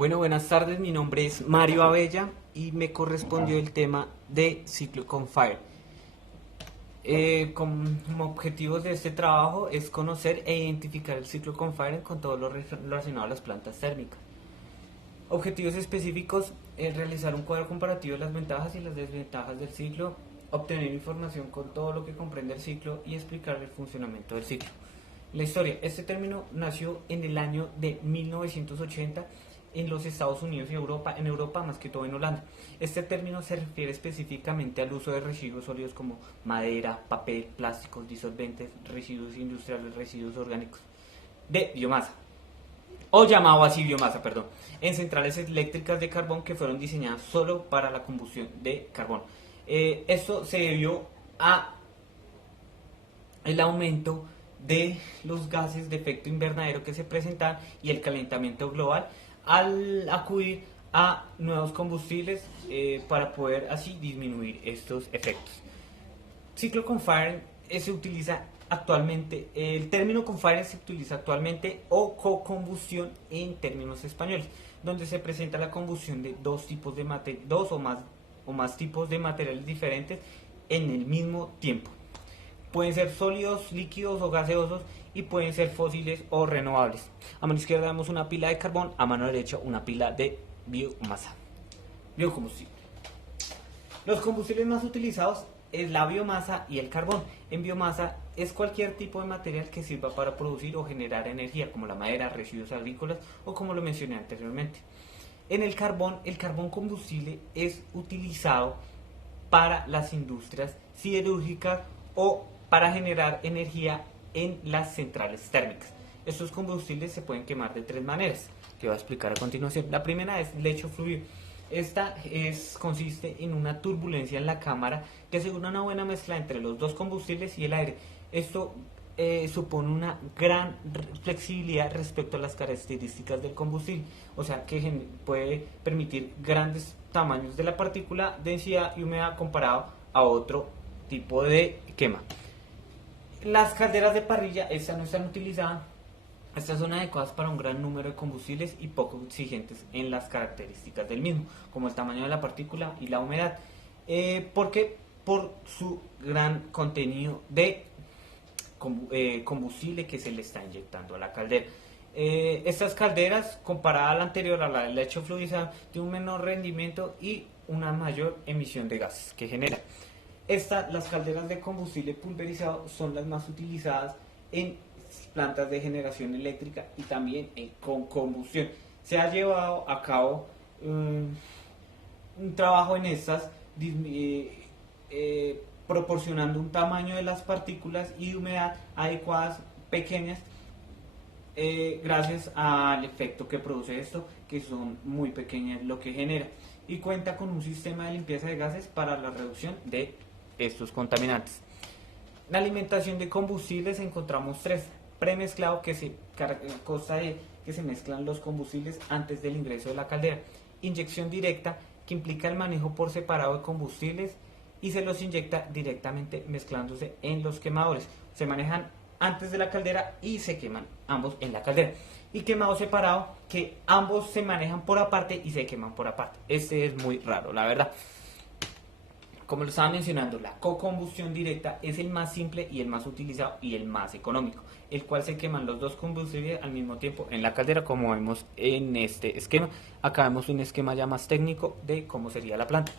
Bueno, buenas tardes, mi nombre es Mario Abella y me correspondió el tema de ciclo con Fire. Como objetivos de este trabajo es conocer e identificar el ciclo con Fire con todo lo relacionado a las plantas térmicas. Objetivos específicos: realizar un cuadro comparativo de las ventajas y las desventajas del ciclo, obtener información con todo lo que comprende el ciclo y explicar el funcionamiento del ciclo. La historia: este término nació en el año de 1980 en los Estados Unidos y Europa, en Europa más que todo en Holanda. Este término se refiere específicamente al uso de residuos sólidos como madera, papel, plásticos, disolventes, residuos industriales, residuos orgánicos de biomasa, o llamado así biomasa, perdón, en centrales eléctricas de carbón que fueron diseñadas solo para la combustión de carbón. Esto se debió a el aumento de los gases de efecto invernadero que se presentan y el calentamiento global al acudir a nuevos combustibles para poder así disminuir estos efectos. Ciclo con Fire se utiliza actualmente, el término con Fire se utiliza actualmente, o co-combustión en términos españoles, donde se presenta la combustión de dos o más tipos de materiales diferentes en el mismo tiempo. Pueden ser sólidos, líquidos o gaseosos, y pueden ser fósiles o renovables. A mano izquierda vemos una pila de carbón, a mano derecha una pila de biomasa, biocombustible. Los combustibles más utilizados es la biomasa y el carbón. En biomasa es cualquier tipo de material que sirva para producir o generar energía, como la madera, residuos agrícolas o como lo mencioné anteriormente. En el carbón combustible es utilizado para las industrias siderúrgicas o para generar energía en las centrales térmicas. Estos combustibles se pueden quemar de tres maneras, que voy a explicar a continuación. La primera es lecho fluido. Consiste en una turbulencia en la cámara que asegura una buena mezcla entre los dos combustibles y el aire. Esto supone una gran flexibilidad respecto a las características del combustible, o sea que puede permitir grandes tamaños de la partícula, densidad y humedad comparado a otro tipo de quema. Las calderas de parrilla, estas no están utilizadas. Estas son adecuadas para un gran número de combustibles y poco exigentes en las características del mismo, como el tamaño de la partícula y la humedad. ¿Por qué? Por su gran contenido de combustible que se le está inyectando a la caldera. Estas calderas, comparada a la anterior, a la del lecho fluidizado, tienen un menor rendimiento y una mayor emisión de gases que genera. Las calderas de combustible pulverizado son las más utilizadas en plantas de generación eléctrica y también con combustión. Se ha llevado a cabo un trabajo en estas, proporcionando un tamaño de las partículas y humedad adecuadas, pequeñas, gracias al efecto que produce esto, que son muy pequeñas lo que genera, y cuenta con un sistema de limpieza de gases para la reducción de estos contaminantes. La alimentación de combustibles encontramos tres: premezclado, que se consta de que se mezclan los combustibles antes del ingreso de la caldera; inyección directa, que implica el manejo por separado de combustibles y se los inyecta directamente mezclándose en los quemadores. Se manejan antes de la caldera y se queman ambos en la caldera. Y quemado separado, que ambos se manejan por aparte y se queman por aparte. Este es muy raro, la verdad. Como lo estaba mencionando, la co-combustión directa es el más simple y el más utilizado y el más económico, el cual se queman los dos combustibles al mismo tiempo en la caldera, como vemos en este esquema. Acá vemos un esquema ya más técnico de cómo sería la planta.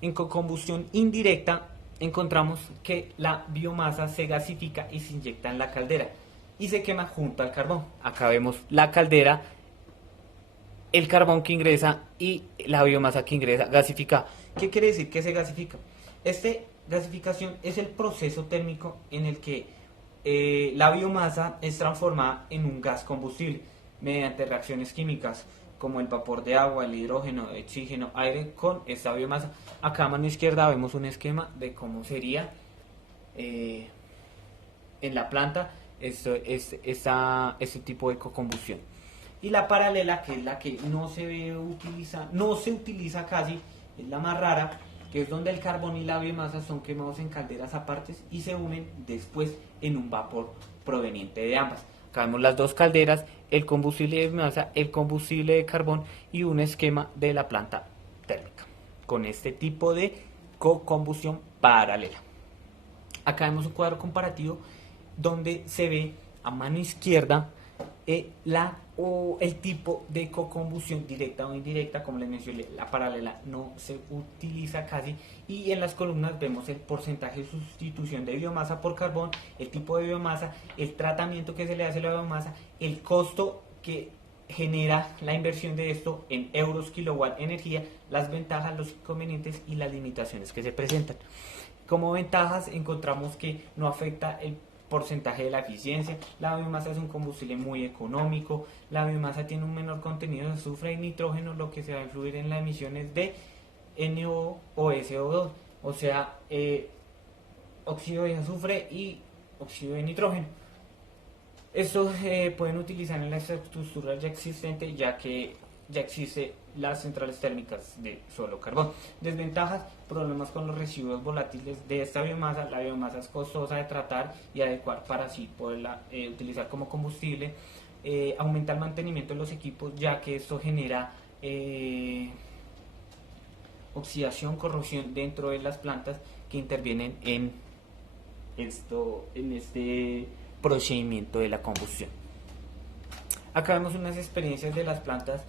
En co-combustión indirecta encontramos que la biomasa se gasifica y se inyecta en la caldera y se quema junto al carbón. Acá vemos la caldera, el carbón que ingresa y la biomasa que ingresa gasificada. ¿Qué quiere decir que se gasifica? Gasificación es el proceso térmico en el que la biomasa es transformada en un gas combustible mediante reacciones químicas como el vapor de agua, el hidrógeno, el oxígeno, aire con esta biomasa. Acá a mano izquierda vemos un esquema de cómo sería en la planta este tipo de combustión. Y la paralela, que es la que no se utiliza casi, es la más rara, que es donde el carbón y la biomasa son quemados en calderas apartes y se unen después en un vapor proveniente de ambas. Acá vemos las dos calderas, el combustible de biomasa, el combustible de carbón y un esquema de la planta térmica con este tipo de co-combustión paralela. Acá vemos un cuadro comparativo donde se ve a mano izquierda el tipo de co-combustión directa o indirecta. Como les mencioné, la paralela no se utiliza casi, y en las columnas vemos el porcentaje de sustitución de biomasa por carbón, el tipo de biomasa, el tratamiento que se le hace a la biomasa, el costo que genera la inversión de esto en euros kilowatt energía, las ventajas, los inconvenientes y las limitaciones que se presentan. Como ventajas encontramos que no afecta el porcentaje de la eficiencia, la biomasa es un combustible muy económico, la biomasa tiene un menor contenido de azufre y nitrógeno, lo que se va a influir en las emisiones de NO o SO2, o sea, óxido de azufre y óxido de nitrógeno. Estos pueden utilizar en las estructuras ya existentes, ya que ya existen las centrales térmicas de solo carbón. Desventajas: problemas con los residuos volátiles de esta biomasa. La biomasa es costosa de tratar y adecuar para así poderla utilizar como combustible. Aumenta el mantenimiento de los equipos, ya que esto genera oxidación, corrosión dentro de las plantas que intervienen en este procedimiento de la combustión. Acá vemos unas experiencias de las plantas,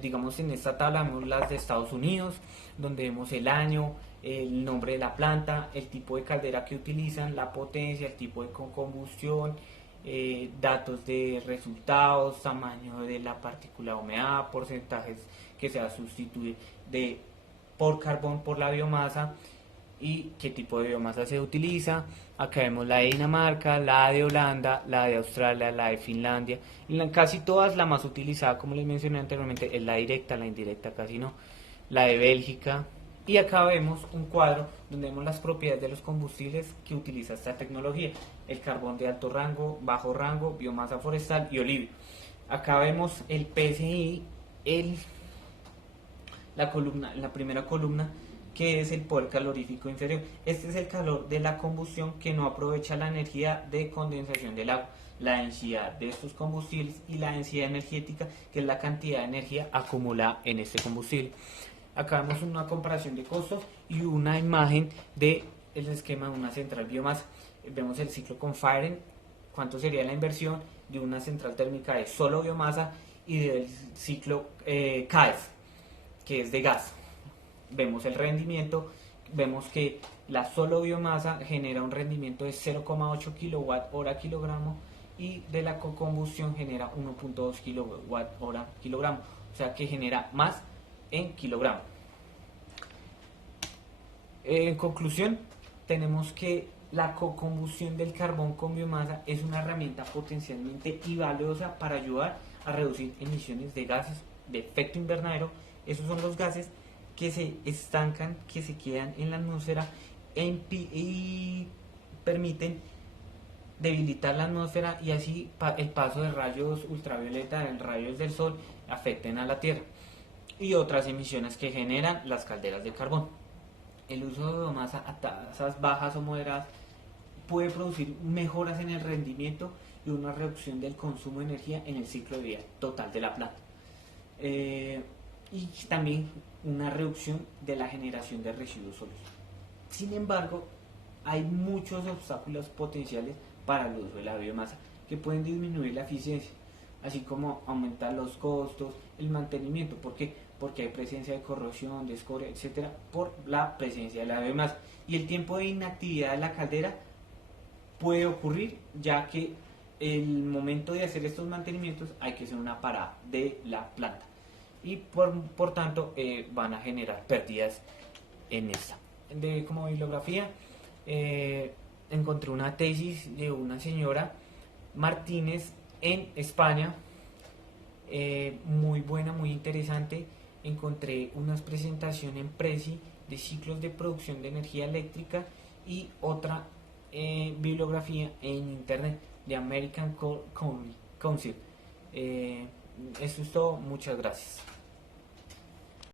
digamos en esta tabla vemos las de Estados Unidos, donde vemos el año, el nombre de la planta, el tipo de caldera que utilizan, la potencia, el tipo de combustión, datos de resultados, tamaño de la partícula de humedad, porcentajes que se va a sustituir por carbón por la biomasa y qué tipo de biomasa se utiliza. Acá vemos la de Dinamarca, la de Holanda, la de Australia, la de Finlandia. Casi todas, la más utilizada, como les mencioné anteriormente, es la directa, la indirecta casi no. La de Bélgica. Y acá vemos un cuadro donde vemos las propiedades de los combustibles que utiliza esta tecnología: el carbón de alto rango, bajo rango, biomasa forestal y olivio. Acá vemos el PSI, la primera columna, que es el poder calorífico inferior. Este es el calor de la combustión que no aprovecha la energía de condensación del agua, la densidad de estos combustibles y la densidad energética, que es la cantidad de energía acumulada en este combustible. Acá vemos una comparación de costos y una imagen del esquema de una central biomasa. Vemos el ciclo con Firing, cuánto sería la inversión de una central térmica de solo biomasa, y del ciclo CAES, que es de gas. Vemos el rendimiento, vemos que la solo biomasa genera un rendimiento de 0,8 kilowatt hora kilogramo, y de la co-combustión genera 1,2 kilowatt hora kilogramo, o sea que genera más en kilogramo. En conclusión, tenemos que la co-combustión del carbón con biomasa es una herramienta potencialmente y valiosa para ayudar a reducir emisiones de gases de efecto invernadero. Esos son los gases que se estancan, que se quedan en la atmósfera y permiten debilitar la atmósfera, y así el paso de rayos ultravioleta, de rayos del sol, afecten a la Tierra, y otras emisiones que generan las calderas de carbón. El uso de biomasa a tasas bajas o moderadas puede producir mejoras en el rendimiento y una reducción del consumo de energía en el ciclo de vida total de la planta. Y también una reducción de la generación de residuos sólidos. Sin embargo, hay muchos obstáculos potenciales para el uso de la biomasa que pueden disminuir la eficiencia, así como aumentar los costos, el mantenimiento. ¿Por qué? Porque hay presencia de corrosión, de escoria, etcétera, por la presencia de la biomasa. Y el tiempo de inactividad de la caldera puede ocurrir, ya que el momento de hacer estos mantenimientos hay que hacer una parada de la planta, y por tanto van a generar pérdidas en esta. Como bibliografía, encontré una tesis de una señora Martínez en España, muy buena, muy interesante. Encontré unas presentaciones en Prezi de ciclos de producción de energía eléctrica, y otra bibliografía en internet de American Council. Eso es todo, muchas gracias.